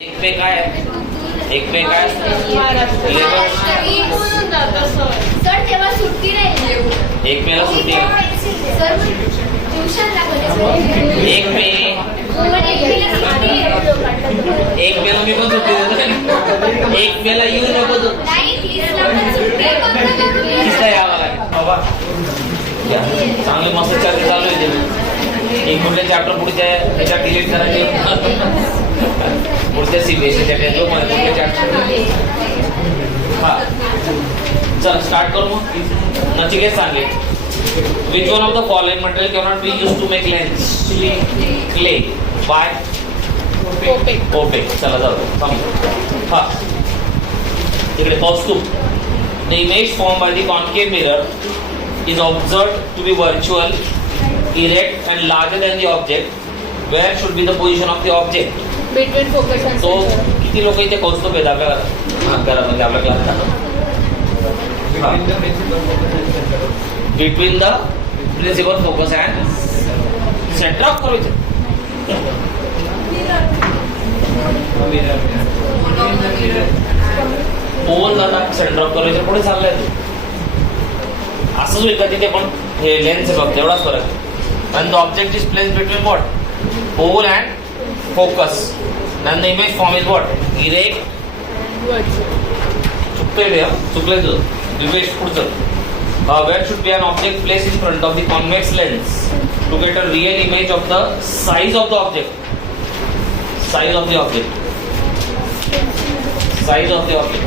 एक पे काय एक पे काय सर तेव्हा सुट्टी नाही एक मेला सुट्टी सर ट्युशनला एक मे एक मेला मी पण सुट्टी देतो एक मेला येऊ नको तू किसला यावं लागेल चांगली मस्त चर्चा चालू आहे एक कुठले चॅप्टर पुढच्या ह्याच्यात डिलीट करायचे पुढच्या सीबीएसईच्या टेस्ट कुठले चॅप्टर हा चल स्टार्ट करू मग नचिकेत सांगे which one of the following material cannot be used to make lens clay by opaque चला जाऊ थांब हा इकडे पाऊस तू the image formed by the concave mirror is observed to be virtual erect and larger than the object where should be the position of the object between focus and तो किती लोक इथे कौस्तुभ आहेत आपल्या घरामध्ये आपल्या क्लासला between the principal focus and centre of curvature pole दादा सेंटर ऑफ कर्वेचर पुढे चाललंय असंच होईल का तिथे पण हे लेन्स आहे बघ तेवढाच फरक आणि the object is place between what pole and focus then the image form is what erect चुकतोय रे चुकलंय तुझं रिवेश पुढचं where should be an object placed in front of the convex lens to get a real image of the size of the object size of the object size of the object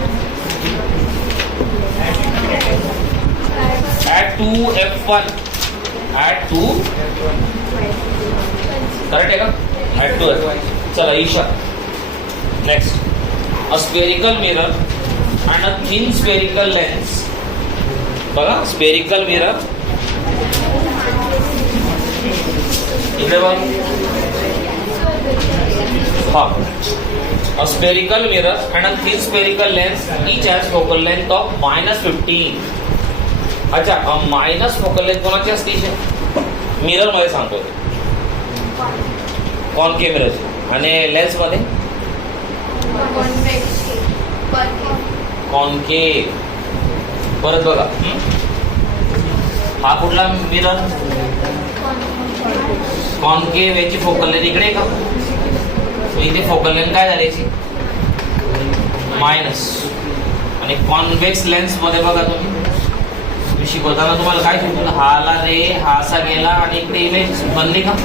add 2f1 add 2 correct है का add 2f चला Isha next a spherical mirror and a thin spherical lens बघा spherical mirror इकडे बघ हा a spherical mirror and a thin spherical lens each has focal length of -15 अच्छा minus focal length कोणाची असते मिरर मध्ये सांगतो कॉनकेव्ह मिरर आणि लेन्स मध्ये कॉनकेव्ह परत बघा हा कुठला मिरर कॉनकेव्ह याची फोकल लेंथ इकडे का इथे फोकल लेंथ काय झाली याची मायनस आणि कॉन्व्हेक्स लेन्स मध्ये बघा तुम्ही शिकवताना तुम्हाला काय शिकवलं हा आला रे हा असा गेला आणि इकडे इमेज बनली का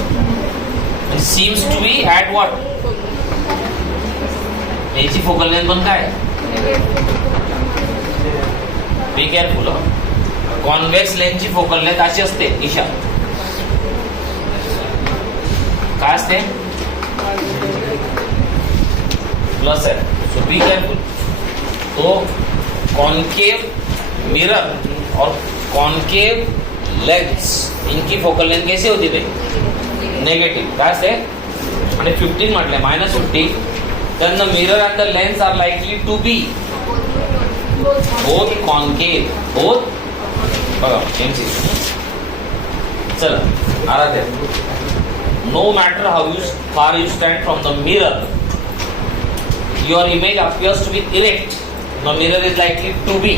seems to be at what याची फोकल लेंथ पण काय बी केअरफुल कॉन्व्हेक्स लेन्सची फोकल लेंथ अशी असते ईशा काय असते प्लस आहे सो बी केअरफुल तो कॉन्केव मिरर और कॉन्केव लेंस इनकी फोकल लेंथ कैसी होती थी नेगेटिव काय असते आणि 15 म्हटले -15 then the mirror and the lens are likely to be both concave both बघा एमसी चला आराध्य no matter how far you stand from the mirror your image appears to be erect the mirror is likely to be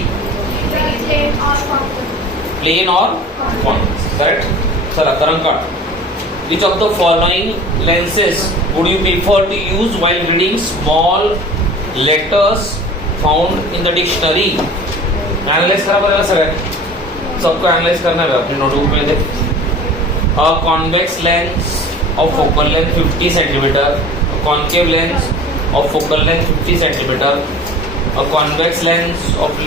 plane or convex correct चला current card which of the following lenses would you prefer to use while reading small letters found in the dictionary analyze करा बरं सगळ्यांनी सबको analyze करना है अपनी notebook में दे a convex lens of focal length 50 centimeter a concave lens of focal length 50 centimeter a convex lens of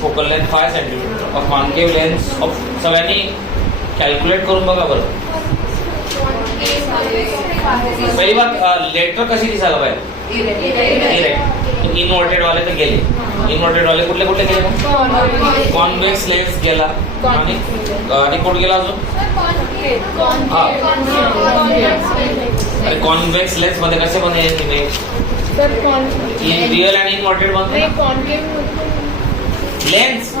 focal length 5 centimeter a concave lens of सगळ्यांनी calculate करून बघा बरं पहिली बात लेटर कशी दिसायला पाहिजे इनवर्टेड वाले तर गेले इनवर्टेड वाले कुठले कुठले गेले कॉन्व्हेक्स लेन्स गेला आणि कुठे गेला अजून हा अरे कॉन्व्हेक्स लेन्स मध्ये कसे बने इमेज रिअल आणि इनवर्टेड मध्ये लेन्स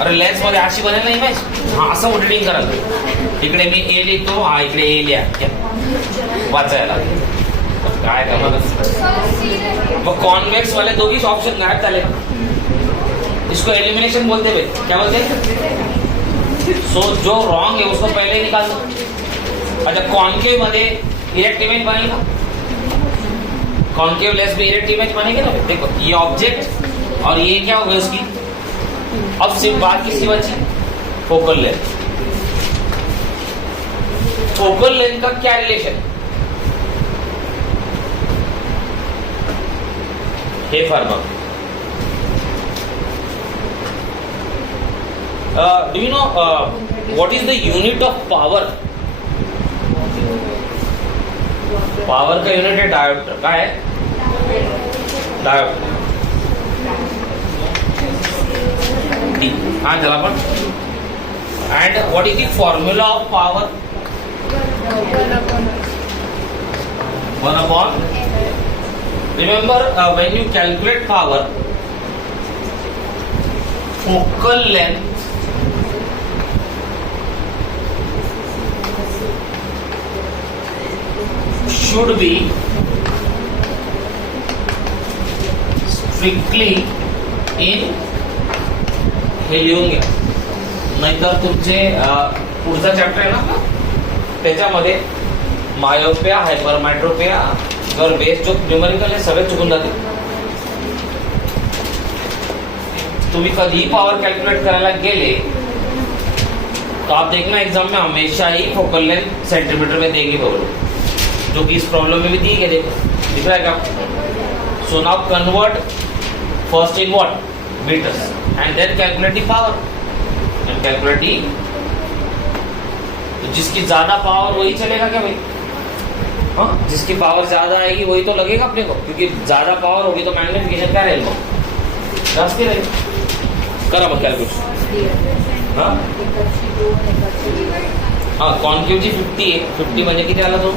अरे लेन्स मध्ये अशी बनेल ना इमेज हा असं ओडिटिंग करायला इकडे मी ए लिहितो हा इकडे ए लिहा वाचायला काय करणार. मग कॉन्वेक्स वाले दोघी ऑप्शन गायब झाले. इसको एलिमिनेशन बोलते भाई. क्या बोलते हैं? सो जो रॉन्ग है उसको पहले ही निकाल दो. अच्छा, कॉन्केव मध्ये इरेक्ट इमेज बनेगा. कॉन्केव लेस में इरेक्ट इमेज बनेगी ना. देखो ये ऑब्जेक्ट और ये क्या होगा उसकी. अब सिर्फ बात किसकी बची? Focal length. फोकल लेंथ का क्या रिलेशन? हे pharma. Do you know what is the unit of power? Power का यूनिट है डायोप्टर. काय है? डायोप्टर. हाँ चला पण. And what is the formula of power? 1 upon. Remember when you calculate power, focal length should be strictly in हे लिहून घ्या. नाहीतर तुमचे पुढचा चॅप्टर आहे ना त्याच्यामध्ये मायोपिया, हायपरमेट्रोपिया और बेस जो न्यूमेरिकल आहे सगळे चुकून जाते. तुम्ही कधीही पॉवर कैलकुलेट करायला गेले तो आप देखना एग्जाम में हमेशा ही फोकल लेंथ सेंटीमीटर में देगी बबलू, जो कि इस प्रॉब्लम में भी दी गई. देखो दिख रहा है क्या? So now convert first in what? Metres and then calculate the power and calculate the. तो जिसकी ज्यादा पावर वही चलेगा क्या भाई? हाँ, जिसकी पावर ज्यादा आएगी वही तो लगेगा अपने को, क्योंकि ज्यादा पावर होगी तो मैग्निफिकेशन क्या रहेगा? जास्त रहेगा. करा मग कैलकुलेशन. हाँ कॉन्क्यूची 50 आहे. 50 म्हणजे किती आला तो?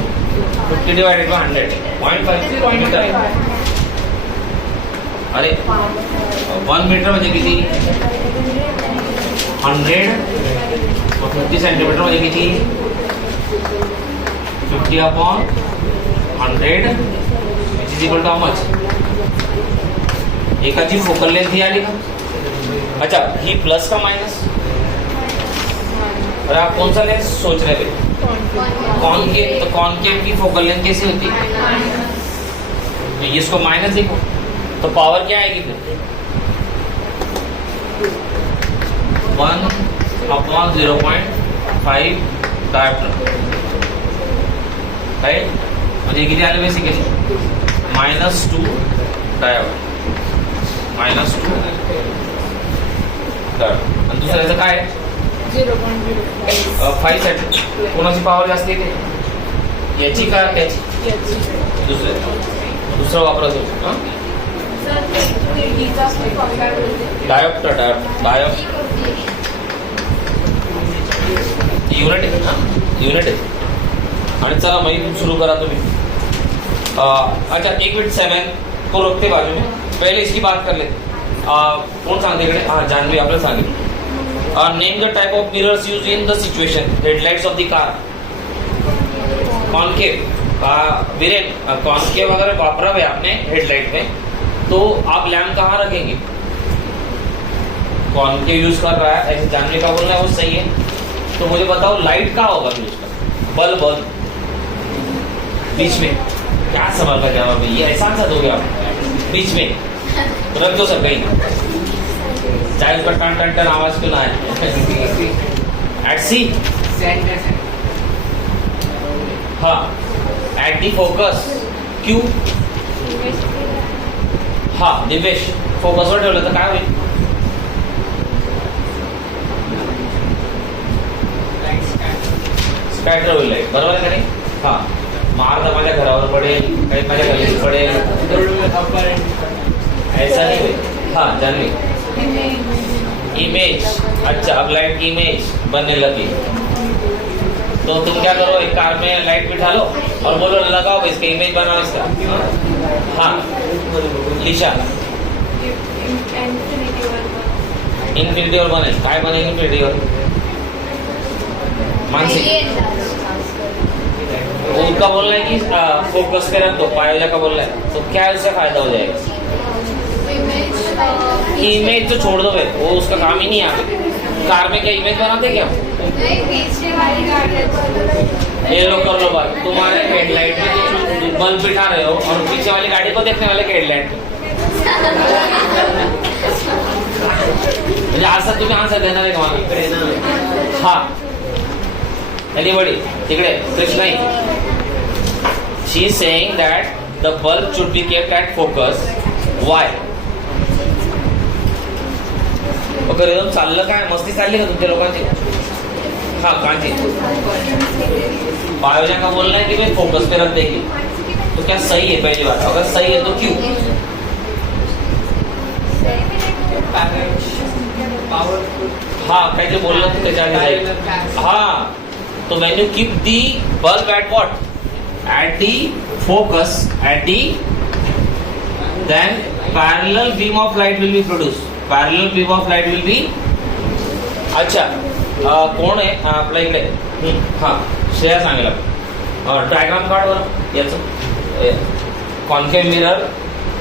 50 डिवाइडेड बाय 100. 0.53 मीटर. अरे 1 मीटर म्हणजे किती? 100. 50 सेंटीमीटर म्हणजे किती? 50 upon 100 which is equal to how much? एकाची फोकल लेंथ ही आली का? अच्छा, ही प्लस का माइनस? अरे आप कौन सा लेंस सोच रहे थे? कॉनकेव. तो कॉनकेव की फोकल लेंथ कैसी होती है? तो इसको माइनस देखो तो पावर क्या आएगी फिर? 1 अपॉन 0.5 डायोप्टर. राइट. म्हणजे किती आले बेसिकली? -2 डायोप्टर. -2 डायोप्टर. आणि दुसऱ्याचं काय आहे? 5 साठी कोणाची पावर जास्त येते? याची का त्याची? दुसरं वापरत होतो. डायोप्टर. युनिट आहे ना? युनिट आहे. आणि चला मग सुरू करा तुम्ही. अच्छा 1 मिनट 7 को रोकते बाजू में. पहले इसकी बात कर लेते. कौन सांगते इकडे? हाँ जानवी आपल्याला सांगितलं. Name the type of mirrors use in the situation. Headlights of the car. Concave. Viren concave अगर वापरा है आपने हेडलाइट में तो आप लैम्प कहाँ रखेंगे? कॉन्केव यूज कर रहा है ऐसे जानने का बोलना है वो सही है. तो मुझे बताओ लाइट कहाँ होगा फिर उसका? बल्ब बीच में. क्या सवाल का जवाब है ये? ऐसा सा दोगे आप बीच में? रख दो सर कहीं, चाहे उसका टन टन टन आवाज क्यों ना है. At C. हाँ एट दी फोकस. क्यू. हाँ दिवेश फोकसवर ठेवलं तर काय होईल? स्कॅटर होईल लाईट. बरोबर आहे का नाही? हाँ मार्ग माझ्या घरावर पडेल, काही माझ्या गल्लीत पडेल, ऐसा नहीं होईल. हाँ जानवी. इमेज. अच्छा अब लाइट की इमेज बनने लगी तो तुम क्या करो? एक कार में लाइट बिठा लो और बोलो लगाओ इसका इमेज बनाओ इसका. हाँ लिशा. इन्फिनिटी वर बनेल. काय बनेल इन्फिनिटी वर? मानसिक. उनका बोलना है कि फोकस पे रख दो, पायोजा का बोलना है, तो क्या उससे फायदा हो जाएगा? इमेज तो छोड़ दो भाई, वो उसका काम ही नहीं है। कार में क्या इमेज बनाते क्या? ये लो कर लो बात, तुम्हारे हेडलाइट में तुम बल्ब बिठा रहे हो और पीछे वाली गाड़ी को देखने वाले हेडलाइट म्हणजे असं तुम्ही आन्सर देणार आहे का मला? हा एनीबडी तिकडे Krishnai, she is saying that the bulb should be kept at focus. Why? अगर एकदम चाललं काय, मस्ती चालली का तुमच्या लोकांची? हाँ कांची, पायोजा का बोलना है कि मैं फोकस पे रख देगी, तो क्या सही है? पहली बात, अगर सही है तो क्यों? हाँ काहीतरी बोललं तर त्याच्या आधी जाईल. हाँ तो when you keep the bulb at what? At the focus, at the, then parallel beam of light will be produced. Parallel beam of light will be. अच्छा कोण आहे आपल्या इकडे? हां श्रेया सांगेल. डायग्राम काढ बरं याचं. कॉन्केव्ह मिरर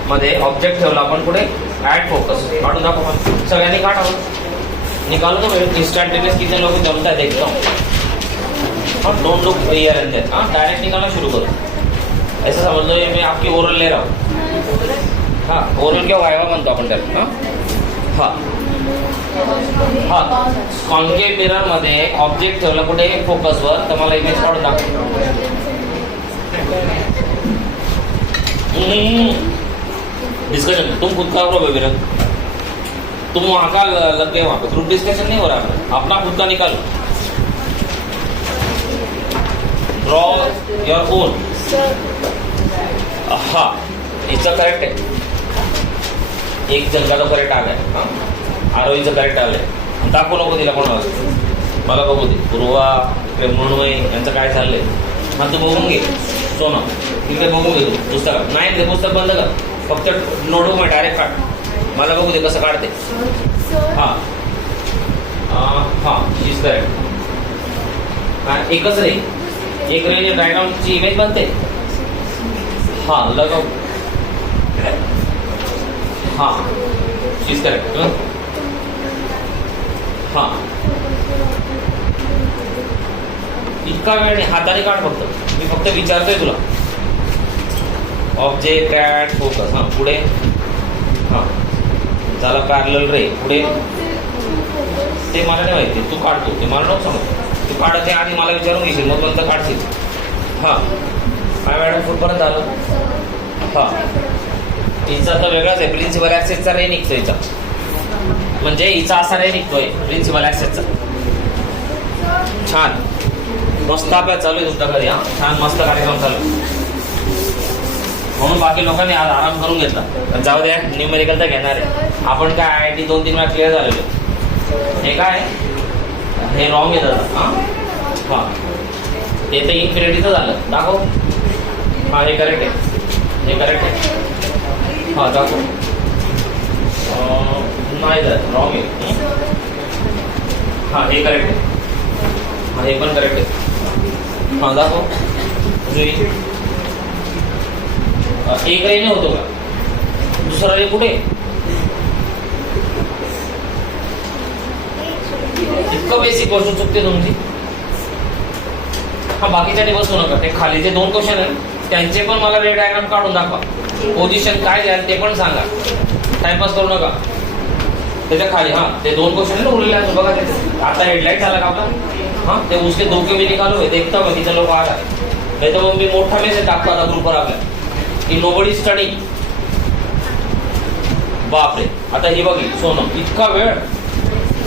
मध्ये ऑब्जेक्ट ठेवला आपण पुढे, ॲट फोकस काढून दाखव सगळ्यांनी. काढावं निकालो तो मेरे इंस्टेंटेनियस कितने लोग जमता है देखता हूँ. हाँ don't look here and there. हाँ डायरेक्ट निकालना शुरू करो. ऐसा समझ लो ये मैं आपकी ओरल ले रहा हूँ. हाँ ओरल क्या वायवा म्हणतो आपण त्याला. हाँ हाँ हाँ कॉन्केव्ह मिरर मध्ये ऑब्जेक्ट ठेवला कुठे? फोकसवर. तर मला इमेज काढून दाखव. डिस्कशन तुम खुद का करो बेबी, तुम वहाँ का लग गए, वहाँ पे ग्रुप डिस्कशन नहीं हो रहा है, अपना खुद का निकालो. Draw your on. हाँ इसका करेक्ट है. एक जण का तो करेक्ट आलाय. हां आरोहीचं करेक्ट आलंय. दाखवू नको तिला कोणाला, मला बघू दे. पूर्वा इकडे मृण्मयी यांचं काय चाललंय. हा तू बघून घे सोना, इकडे बघून घे तू पुस्तक. नाही ते पुस्तक बंद कर, फक्त नोटबुक मध्ये डायरेक्ट काढ. मला बघू दे कसं काढते. हां हां शीज करेक्ट. हां एकच रे, एक रे डायग्रामची इमेज बनते. हां लगाव. हाँ शीज करेक्ट. हाँ इतका वेळ नाही, हाताने काढ फक्त. मी फक्त विचारतोय तुला. Object at focus. हां पुढे. हां झाला पॅरलल रे. पुढे ते मला नाही माहिती, तू काढतो ते मला नको सांगतो. तू काढते आणि मला विचारून घेशील, मग नंतर काढशील. हां काय मॅडम कुठपर्यंत आलं? हां हिचा तर वेगळाच आहे. प्रिन्सिपल ॲक्सेसचा रे निघतो हिचा, म्हणजे हिचा असा रे निघतोय प्रिन्सिपल ॲक्सेसचा. छान मस्त अभ्यास चालू आहे तुमच्या घरी. हां छान मस्त कार्यक्रम चालू, म्हणून बाकी लोकांनी आज आराम करून घेतला. जाऊ द्या न्यूमेरिकल तर घेणार आहे आपण. काय IIT 2-3 वेळा क्लिअर झालेलो. हे काय हे रॉंग आहे दादा. हां हां ते तर इन्फिनिटीचं झालं. दाखव. हां हे करेक्ट आहे, हे करेक्ट आहे. हाँ दाखव. नाही झालं, रॉंग आहे. हाँ हे करेक्ट आहे. हाँ हे पण करेक्ट आहे. हाँ दाखव. एक रे नाही होतो का? दुसरा रे कुठे? इतकं बेसिक गोष्ट चुकते तुमची. हा बाकीच्या बसू नका. ते खाली जे 2 क्वेश्चन आहेत त्यांचे पण मला रे डायग्राम काढून दाखवा. पोझिशन काय द्याल ते पण सांगा. टाइमपास करू नका. त्याच्या खाली हां ते 2 क्वेश्चन उरलेले आहेत बघा. त्याचे आता हेडलाईट झाला का आपला? हां ते उसके 2 के मी निकालो है, देखता हूँ किती लोक आ रहा है. नाही तर मग मी मोठा मेसेज टाकतो आता ग्रुपवर आपल्या की नोबडी स्टडी. बापरे आता ही बघी सोनं इतका वेळ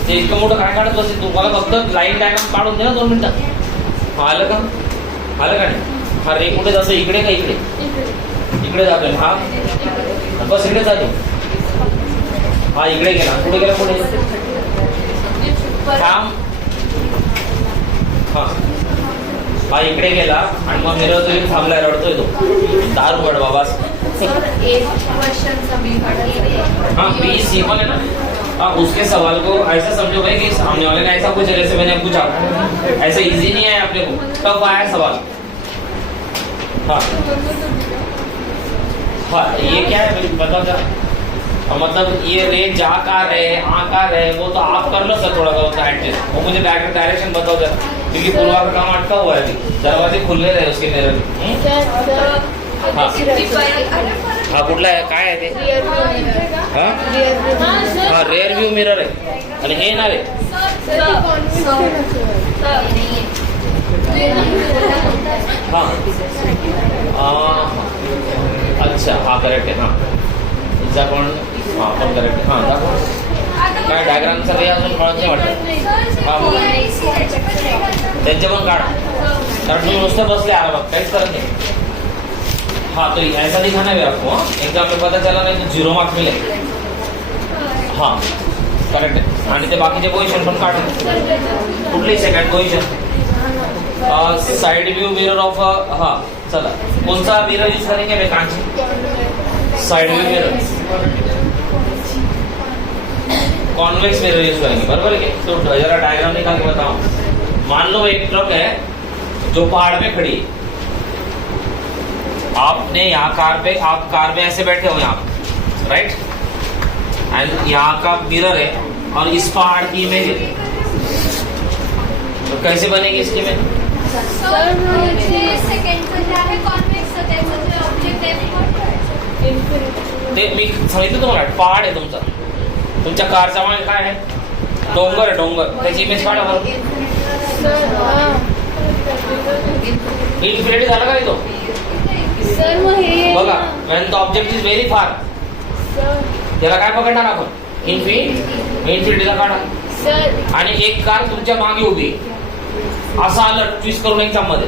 ते इतकं मोठं काय काढत बसेल. तुम्हाला फक्त लाईन डायग्राम काढून दे ना 2 मिनिटात. आलं का? आलं का नाही? हा रे कुठे जातं? इकडे का इकडे? इकडे जातोय. हा बस इकडे जातो. हा इकडे गेला. कुठे गेला? पुढे थांब. हा हा इकडे गेला आणि मग मिरर तरी थांबलाय, रडतोय तो. दारू पड बाबा. हाँ बी सिंपल है ना. आप उसके सवाल को ऐसा समझो भाई कि सामने वाले ने ऐसा पूछा जैसे मैंने पूछा. ऐसा इजी नहीं है अपने को, टफ आया सवाल. हाँ हाँ, ये क्या है बताओ जरा। मतलब ये रे जा का रे आ का रे वो तो आप कर लो सर थोड़ा सा एडजस्ट, वो मुझे डायरेक्शन बताओ जरा, क्योंकि पूर्वा का काम अटका हुआ है अभी, दरवाजे खुले रहे उसके मेरे भी। हाँ हाँ, कुठला आहे काय आहे ते? हाँ हाँ, रेअर व्ह्यू मिरर आहे आणि हे ना रे हाँ अच्छा हाँ करेक्ट आहे हाँ हिचा पण हाँ पण करेक्ट आहे हाँ दाखव काय डायग्रामचा काही अजून कळत नाही वाटत हाँ त्यांचे पण काढा कारण तुम्ही नुसतं बसले आला बघ काहीच करत नाही हाँ तो ऐसा दिखाना भी आपको हाँ एग्जाम में पता चला नहीं तो 0 मार्क्स मिले हाँ करेक्ट आहे आणि ते बाकीचे पोझिशन पण काढा कुठली second position side view mirror of हाँ चला कौन सा मिरर यूज करेंगे मैं कांच side view mirror convex mirror use करेंगे बराबर है तो जरा डायग्राम निकाल के बताओ मान लो एक ट्रक है जो पहाड़ में खड़ी है आपने यहाँ आप कार में ऐसे बैठे हो यहाँ राइट एंड यहाँ का मिरर है और इस पहाड़ की इमेज है तो कैसे बनेगी इसकी इमेज सर मुझे सेकंडचं जे आहे कॉन्वेक्स त्याचं जे ऑब्जेक्ट आहे ते मी सांगितलं तुम्हाला पहाड आहे तुमचा तुमच्या कारचा मागे काय आहे डोंगर आहे डोंगर त्याची इमेज काढा बरं इन्फिनिटी झाला का तो सर मग हे बघा when the object is very far त्याला काय पकडणार आपण इन्फिनिटीला काढा सर आणि एक कार तुमच्या मागे उभी आहे. असं आलं ट्विस्ट करून एक्झाम मध्ये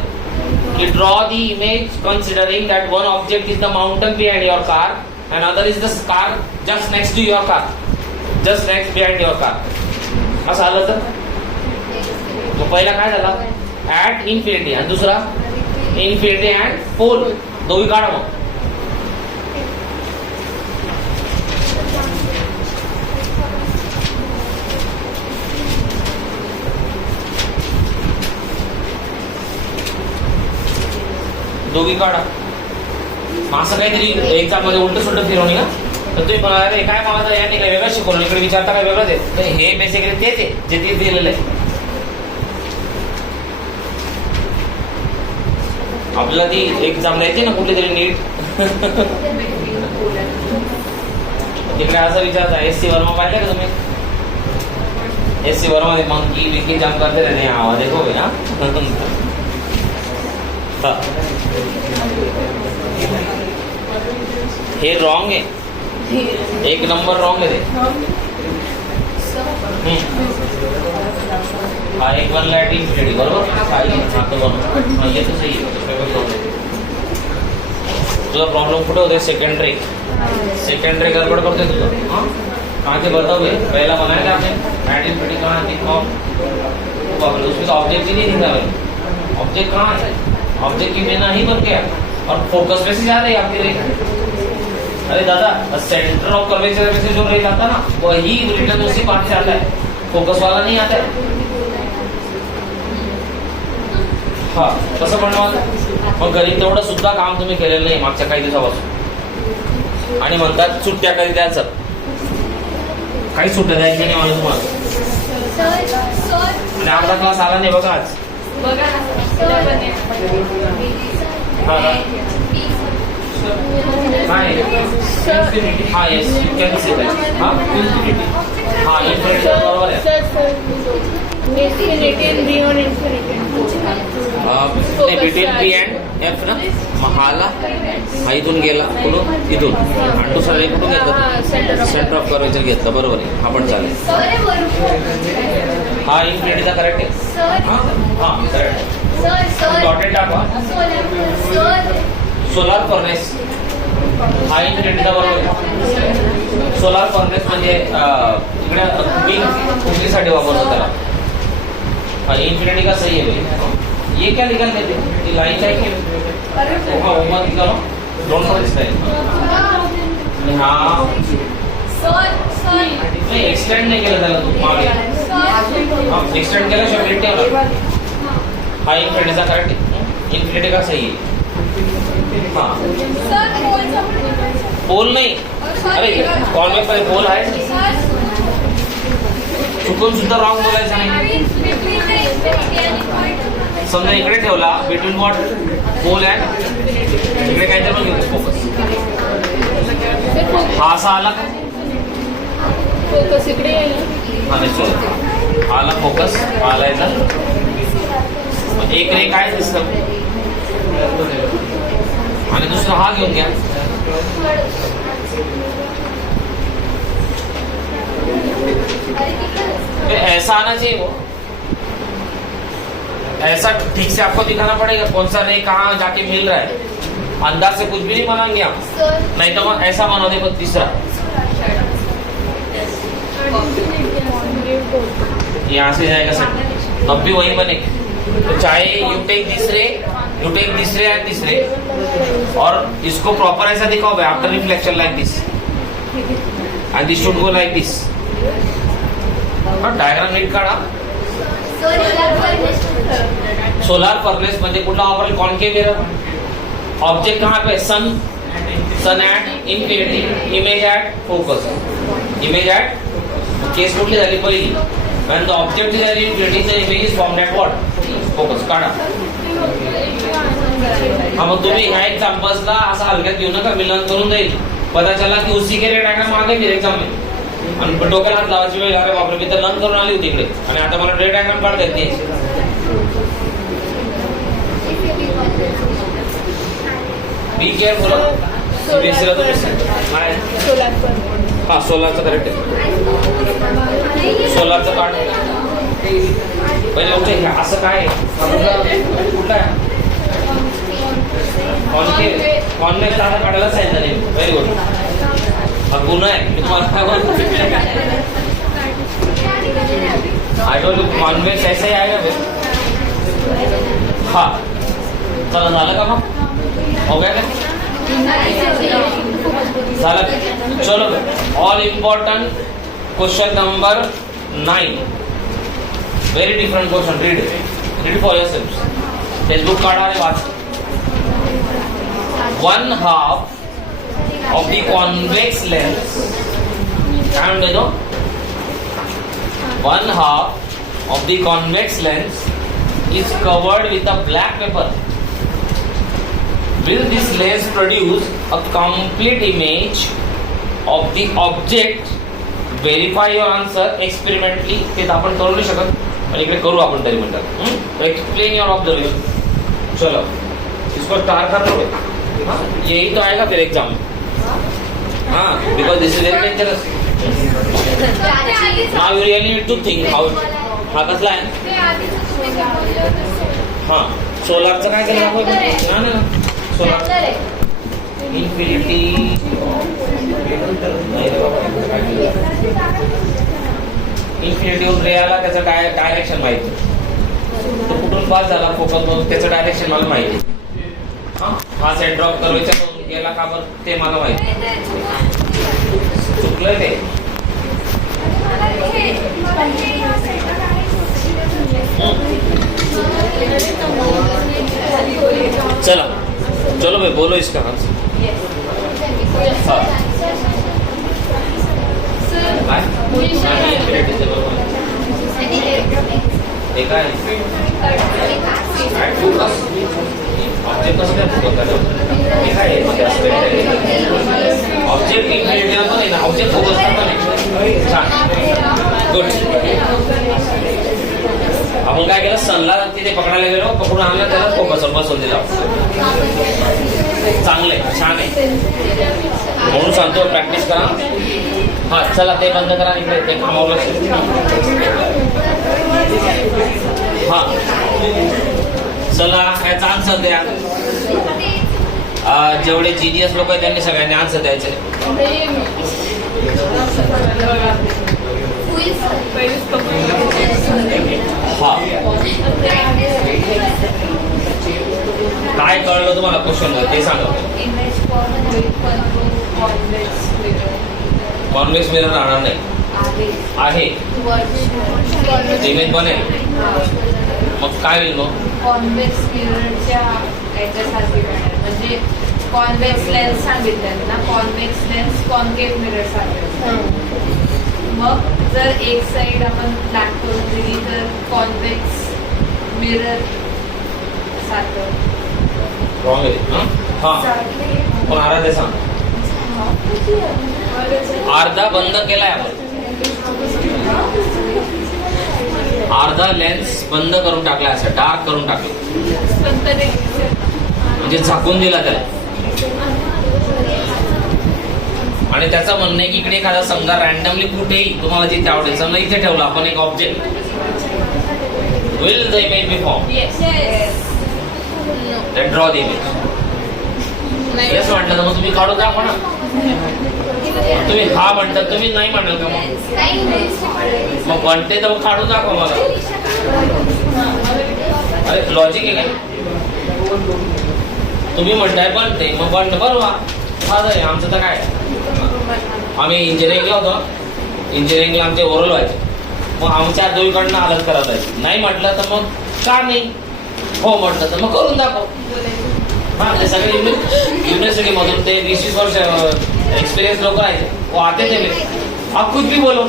की draw the image considering that one object is the mountain behind your car and other is the car just next to your car just next behind your car असं आलं तर मग पहिला काय झाला ऍट इन्फिनिटी आणि दुसरा इन्फिनिटी अँड पोल दोघी काढा मग दोघी काढा असं काहीतरी एक्झाम मध्ये उलट सुलट फिरवणी ना तर तुम्ही म्हणाला अरे काय मला तर यांनी काय वेगळं शिकवलं इकडे विचारता काय वेगळंच आहे हे बेसिकली तेच आहे जे ते दिलेलं आहे आपल्याला ती एक्झाम द्यायची ना कुठली तरी नीट तिकडे असं विचारता एस सी वर्मा पाहिजे का तुम्ही एस सी वर्मा मंकी विकी जम करते रहते हैं हाँ देखो भैया हे रॉंग आहे एक नंबर रॉंग आहे हा एक बनला आहे इन्फिनिटी बरोबर हा तो बनव ये तो सही है तुझा प्रॉब्लेम कुठे होते सेकंडरी गडबड करते तुझं हाँ कहाँ के बताओ भाई पहला बनाया था आपने एड इन्फिनिटी कहाँ दिखाओ उसमें तो ऑब्जेक्ट ही नहीं दिखा भाई ऑब्जेक्ट कहाँ है ऑब्जेक्ट की बिना ही बन गया और फोकस में से जा रही है आपकी रेखा अरे दादा सेंटर ऑफ कर्वेचर में से जो रे जाता ना वही रिटर्न उसी पार्ट से आता है फोकस वाला नहीं आता है हा कसं बनवाल मग घरी तेवढं सुद्धा काम तुम्ही केलेलं नाही मागच्या काही दिवसापासून आणि म्हणतात सुट्ट्या कधी द्यायचं काही सुट्ट्या द्यायच्या नाही मला तुम्हाला आणि आपला क्लास आला नाही बघा आज हाँ yes you can say that हाँ इन्फिनिटी हाँ इन्फिनिटी बरोबर है बिटवीन पी अँड एफ ना महाला हा इथून गेला कुठून इथून आणि दुसरा रे कुठून घेतला सेंटर ऑफ कर्वेचर घेतला बरोबर आहे हा पण चालेल हा इन्फिनिटीचा करेक्ट आहे हां करेक्ट डॉटेड टाका सोलार फर्नेस हा इन्फिनिटीचा बरोबर आहे सोलार फर्नेस म्हणजे इकडे कुकिंग कुकिंगसाठी वापरतो त्याला हा इन्फिनिटी का सही है भाई ये क्या निकाल देते ये लाइन है कि हाँ वो मत निकालो दोनों इसका है हाँ नहीं एक्सटेंड नहीं केलं त्याला तू मागे हाँ एक्सटेंड केला शिवाय मिनिट ठेवला हा इन्फिनिटीचा करेक्ट इन्फिनिटी का सही है हा सर पोलचा पण पोल नाही, अरे कॉन्वेक्स मध्ये पोल आहे. चुकून सुद्धा रॉंग बोलायचं नाही. समजा इकडे ठेवला बिटवीन वॉट पोल आहे, इकडे काहीतरी पण घेतो फोकस. हा असा आला का? फोकस इकडे येईल. हा नाही, आला फोकस आला याचा. एक रे काय दिसतं आणि दुसरा हा घेऊन घ्या. ऐसा आना चाहिए वो, ऐसा ठीक से आपको दिखाना पड़ेगा कौन सा रे कहाँ जाके मिल रहा है. अंदाज से कुछ भी नहीं बनाएंगे आप, नहीं तो ऐसा बनो. देखो तीसरा यहाँ से जाएगा सर, तब भी वही बनेगा. तो चाहे यू टेक तीसरे एंड तीसरे, और इसको प्रॉपर ऐसा दिखाओ भाई, after reflection like this and this should go like this. Diagram neat काढा. सोलार फर्नेस म्हणजे कुठला वापरेल? Concave mirror. ऑब्जेक्ट कहाँ पे? Sun at infinity, image at focus. Image at case कुठली झाली? पहिली. when the object is at infinity the image is formed at what? Focus. काढा. हा मग तुम्ही ह्या एक्झाम्पल्सला असं हलक्यात घेऊ नका, मी लर्न करून जाईल. पता चला की उसी के रे डायग्राम आ गए फिर एग्जाम में, आणि डोक्याला हात लावायची वेळ. अरे बापरे, मी तर लर्न करून आली होती इकडे आणि आता मला रे डायग्राम काढता येते. Be careful. बेसिकला तुम्ही काय? हा सोलारचं करेक्ट आहे. सोलारचं काढ पहिले. असं काय कुठला आहे? कॉन्वेक्स आता काढायला सांगितलं नाही. Very good. हा गुन्हा आहे. मी तुम्हाला काय बोलतो, आय डोंट नो कॉन्वेक्स ऐसा ही आएगा फिर. हा चला झालं का? मग हो गया का? झालं. चलो all important question number 9. Very different question. Read for yourself. Textbook काढा आणि वाच. 1/2 of the convex lens, काय म्हणते तो? 1/2 of the convex lens is covered with a black paper. Will this lens produce a complete image of the object? Verify your answer experimentally. ते आपण करू नाही शकत, पण इकडे करू आपण तरी म्हणतात. Explain your observation. चलो इसको स्टार कर लो. हाँ यही तो आएगा फिर एग्जाम में. हाँ because this is very dangerous. Now you really need to think how. हा कसला आहे? हाँ सोलारचं काय केलं आपण? ना सोलार इन्फिनिटी. इन्फिनिटीवर रे आला, त्याचं डायरेक्शन माहिती. तो कुठून पास झाला फोकस मधून, त्याचं डायरेक्शन मला माहिती. हा सेट ड्रॉप करायचा गेला का बरं ते मला माहिती. चुकलंय ते. चलो चलो भाई बोलो इसका आंसर. ऑब्जेक्ट कसं काय ऑब्जेक्ट इन्फिनिटी नाही ना, ऑब्जेक्ट फोकस करता नाही. छान गुड. आपण काय केलं, सनला तिथे पकडायला गेलो, पकडून आणलं, त्याला फोकसवर बसवून दिला. चांगलंय, छान आहे. म्हणून सांगतो प्रॅक्टिस करा. हा चला ते बंद करा. इकडे ते थांबवलं. हा चला याचा आन्सर द्या. जेवढे जीनियस लोक आहेत त्यांनी सगळ्यांनी आन्सर द्यायचे. हा काय कळलं तुम्हाला क्वेश्चन मध्ये ते सांगा. कॉन्वेक्स मिरर राहणार नाही आहे, इमेज बनेल. मग काय होईल मग? कॉन्व्हेक्स मिररच्या याच्यासारखी बनणार, म्हणजे कॉन्व्हेक्स लेन्स सांगितल्यात ना, कॉन्व्हेक्स लेन्स कॉन्केव्ह मिरर सारखे. मग जर एक साइड आपण फ्लॅट करून दिली तर कॉन्व्हेक्स मिरर सारखं. रॉंग आहे. हा पण आराध्य सांग. अर्धा बंद केलाय आपण, अर्धा लेन्स बंद करून टाकलाय, असं डार्क करून टाकलं, पण तरी म्हणजे झाकून दिला त्याला. आणि त्याचं म्हणणं आहे की इकडे एखादा समजा रॅन्डमली कुठेही तुम्हाला जिथे आवडेल, समजा इथे ठेवलं आपण एक object, will the image be form? Then draw the image. Yes म्हटलं तर मग तुम्ही काढून दाखवा ना. तुम्ही हा म्हणतात, तुम्ही नाही म्हणाल का मग बनते तर काढून दाखवा मला. अरे लॉजिक आहे काय? तुम्ही म्हणताय बनते, मग बनतं बरोबर. माझं आहे, आमचं तर काय, आम्ही इंजिनिअरिंगला होतो, इंजिनिअरिंगला आमचे ओरल व्हायचे, मग आमच्या दोघीकडनं अलग करत आहे. नाही म्हटलं तर मग का नाही, हो म्हटलं तर मग करून दाखव. हाँ, सगळे यूनिवर्सिटी मधून ते 20 वर्ष एक्सपीरियंस लोग आए थे, वो आते थे मेरे, आप कुछ भी बोलो,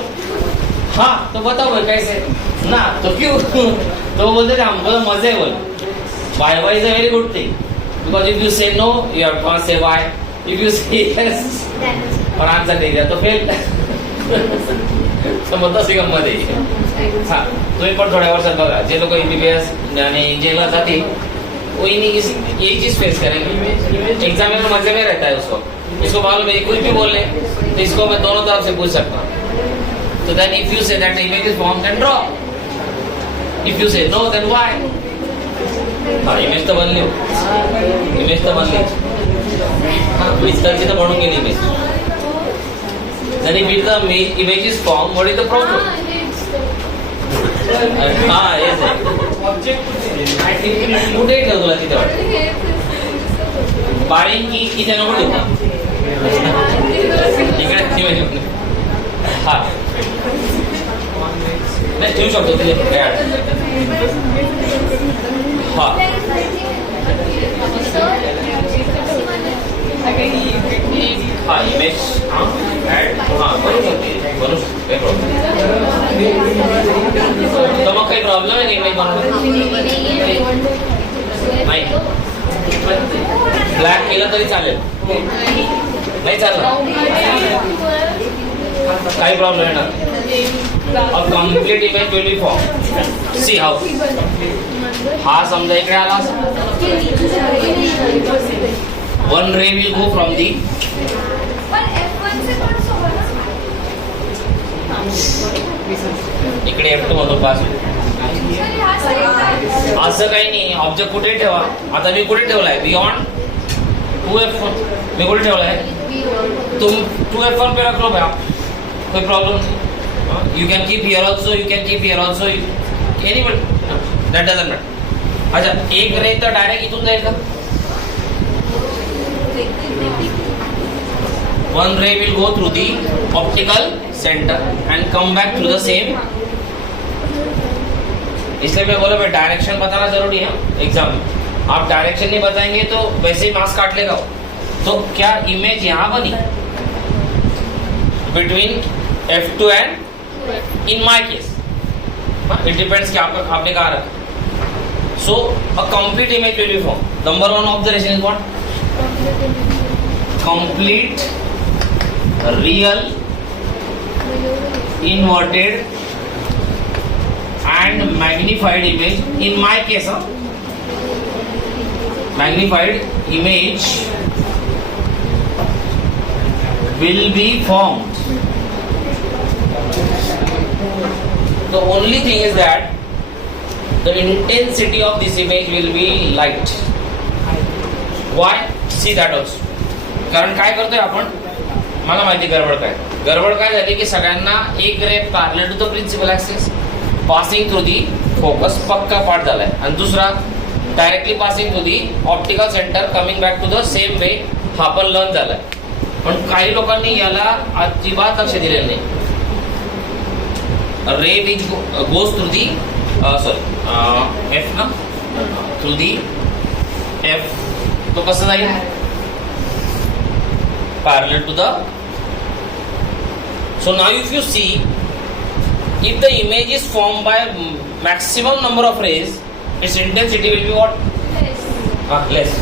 हाँ तो बताओ भाई कैसे ना, तो क्यों तो वो बोलते थे हमको तो मजे है. बोल why is a very good thing, because if you say no you have to say why, if you say yes और आंसर नहीं दिया तो फेल. तो मतलब सी गंमत आहे. हाँ तुम्ही पण थोड्या वर्षात बघा, जे लोक MBBS आणि इंजिनिअरिंगला जातील वो यही चीज फेस करेंगे. एग्जाम में मजे में रहता है उसको मालूम है कुछ भी बोल ले तो इसको मैं दोनों तरफ से पूछ सकता हूँ. तो then if you say that image is form then draw, if you say no then why. हाँ इमेज तो बनली, इमेज तो बनली. हाँ इतकी तर बनून गेली image. Then if the image is form, what is the problem? हाँ येस आहे. कुठे ठेव तुला तिथे वाटत बारीक की तिथे नको ठेवू इकडे. हा नाही ठेवू शकतो तिथे. हा हा इमेज बनू शकते तर मग काही प्रॉब्लेम आहे इमेज नाही. ब्लॅक केलं तरी चालेल, नाही चाललं काही प्रॉब्लेम येणार. A complete image will be form. See how, हा समजा इकडे आला, one ray will go from the, इकडे F2 मधून पास होईल. असं काही नाही. ऑब्जेक्ट कुठे ठेवा, आता मी कुठे ठेवलाय, बियॉन्ड 2F1 मी कुठे ठेवलाय, तुम 2F1 पे रख लो भैया, कोई प्रॉब्लम नहीं. You can keep here also, you can keep here also, anybody, that doesn't matter. अच्छा एक रे तर डायरेक्ट इथून जाईल का? One ray will go through the optical centre and come back through the same. इसलिए मैं बोला भाई डायरेक्शन बताना जरूरी है एग्जाम में. आप डायरेक्शन नहीं बताएंगे तो वैसे ही मार्क्स काट लेगा. तो क्या इमेज यहाँ बनी between F2 and in my case, it depends कि आपने कहा रखा. So a complete image will be form. Number 1 observation is what? Complete real inverted and magnified image. In my case, magnified image will be formed. The only thing is that the intensity of this image will be light. Why? See that also. कारण काय करतोय आपण, मला माहिती गडबड काय झाली की सगळ्यांना एक ray parallel to the principal axis passing through the focus पक्का पाठ झालाय, आणि दुसरा directly passing through the optical centre coming back to the same way हा पण लर्न झालाय. पण काही लोकांनी याला अजिबात लक्ष दिलेलं नाही. Ray which goes through the sorry F ना थ्रू दी एफ. तो कसं जाईल? Parallel to the. So now if you see, if the image is formed by maximum number of rays, its intensity will be what? Less.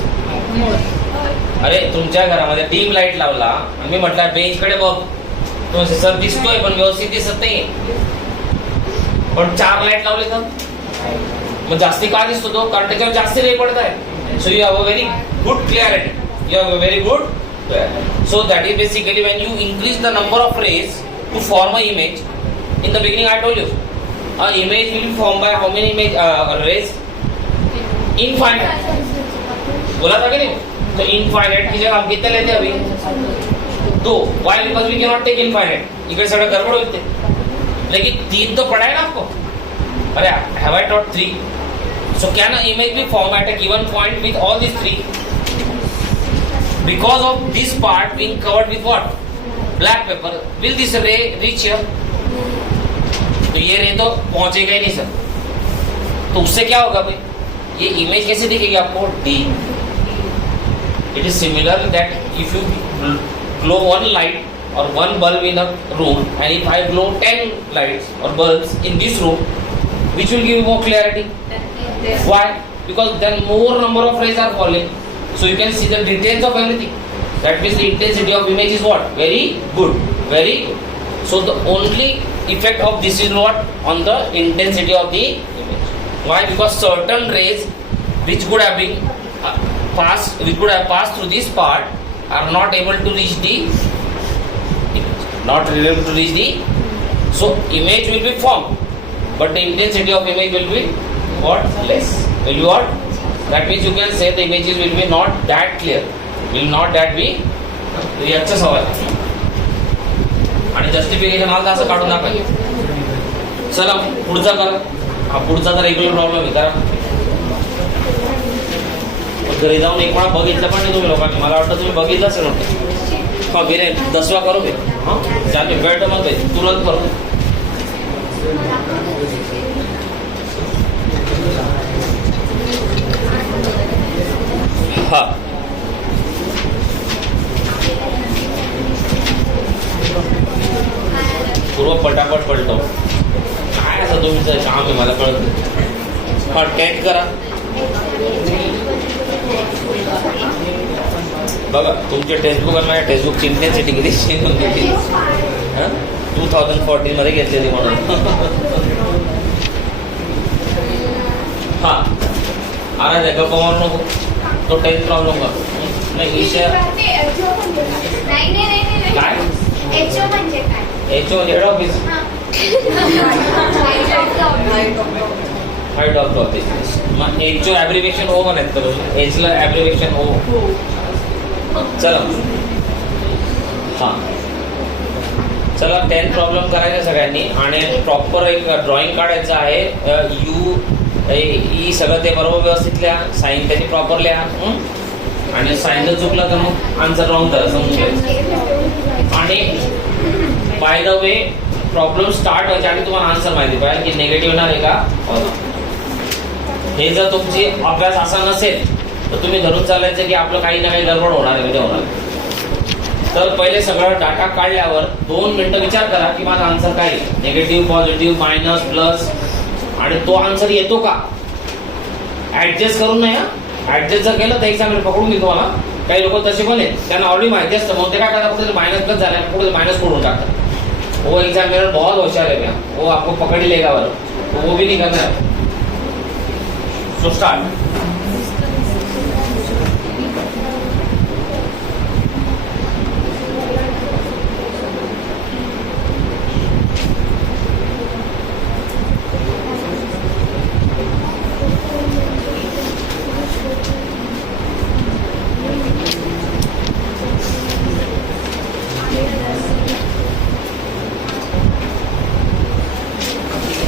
अरे तुमच्या घरामध्ये dim light लावला आणि मी म्हटलं बेंच कडे बघ, तो सर दिसतोय पण व्यवस्थित दिसत नाही. पण 4 लाईट लावले तर मग जास्ती का दिसतो तो? कारण त्याच्यावर जास्ती रे पडत आहे. So you have a very good clarity. You have a very good. So that is basically when you increase the number of rays to form a image. In the beginning I told you, an image will be formed by how many rays? Infinite. बोला था कि नहीं? तो infinite की जगह हम कितने लेते अभी? 2. Why? Because we cannot take infinite. इकडे सगळं गड़बड़ होते. लेकिन 3 तो पढ़ा है ना आपको? अरे have I taught 3? So can an image be formed at a given point with all these 3? Because of this part being covered with what? Black paper. Will this ray reach here? तो ये रे तो पहुंचेगा ही नहीं sir. तो उससे क्या होगा भाई? ये इमेज कैसे दिखेगी आपको? D. It is similar that if you glow one light or one bulb in a room, and if I glow 10 lights or bulbs in this room, which will give more clarity? Why? Because then more number of rays are falling, so you can see the details of everything. That means the intensity of image is what? Very good, very good. So the only effect of this is what? On the intensity of the image. Why? Because certain rays which could have been passed through this part are not able to reach the image. Not able to reach the. So image will be formed, but the intensity of image will be what? Less. Will be what? That means you can say the images will be not that clear. Will not that be? याचा सवाल आणि justification मला असं काढून दाखवायचं. चला पुढचा करा. हा पुढचा तर रेग्युलर प्रॉब्लेम आहे. करा. घरी जाऊन एक वेळा बघितलं पण नाही तुम्ही लोकांनी. मला वाटतं तुम्ही बघितलं असेल वाटतं. हा बिरे 10वा करू दे. हां चालेल वेळ मध्ये तुरंत करू. हा पूर्व पटापट पलटव. काय असं तुमचं काम आहे मला कळत. हा टॅग करा. बघा तुमच्या टेक्स्टबुक आणि माझ्या टेक्स्टबुकची इंटेन्सिटी किती चेंज होऊन गेली. 2014 मध्ये घेतलेली म्हणून. हा आराज आहे गप्पा मारू नको. तो 10th प्रॉब्लेम का नाही विषय काय? एचओ म्हणजे काय? एचओ म्हणजे head office. Height of the office. मग एचओ ॲब्रिव्हिएशन ओ म्हणायचं तर एचला ॲब्रिव्हिएशन ओ. चला हां चला 10th प्रॉब्लेम करायचा सगळ्यांनी आणि प्रॉपर एक ड्रॉइंग काढायचं आहे. यू ई सगळं ते बरोबर व्यवस्थित लिहा. साईन त्यांनी प्रॉपर लिहा. आणि साईन जर चुकलं तर मग आन्सर रॉंग करा समजून घ्यायचं. आणि bye the way problem start व्हायच्या आणि तुम्हाला आन्सर माहिती पाहिजे की निगेटिव्ह येणार आहे का. हे जर तुमची अभ्यास असा नसेल तर तुम्ही धरून चालायचं की आपलं काही ना काही गडबड होणार आहे उद्या होणार. तर पहिले सगळं डाटा काढल्यावर 2 मिनिटं विचार करा की माझा आन्सर काय आहे. Negative, positive, minus, plus. आणि तो आन्सर येतो का ऍडजस्ट करून नाही. ऍडजस्ट जर केलं तर एक्झामिनर पकडून घेतो मला. काही लोक तसे पण आहेत त्यांना ऑलरेडी माहिती असतं मग ते काय करतात फक्त माइनस प्लस झाला पुढे माइनस करून टाकतात. वो एग्जामिनर बहुत होशियार है भैया. वो आपको पकड़ ही लेगा वो भी नहीं करना है. So start.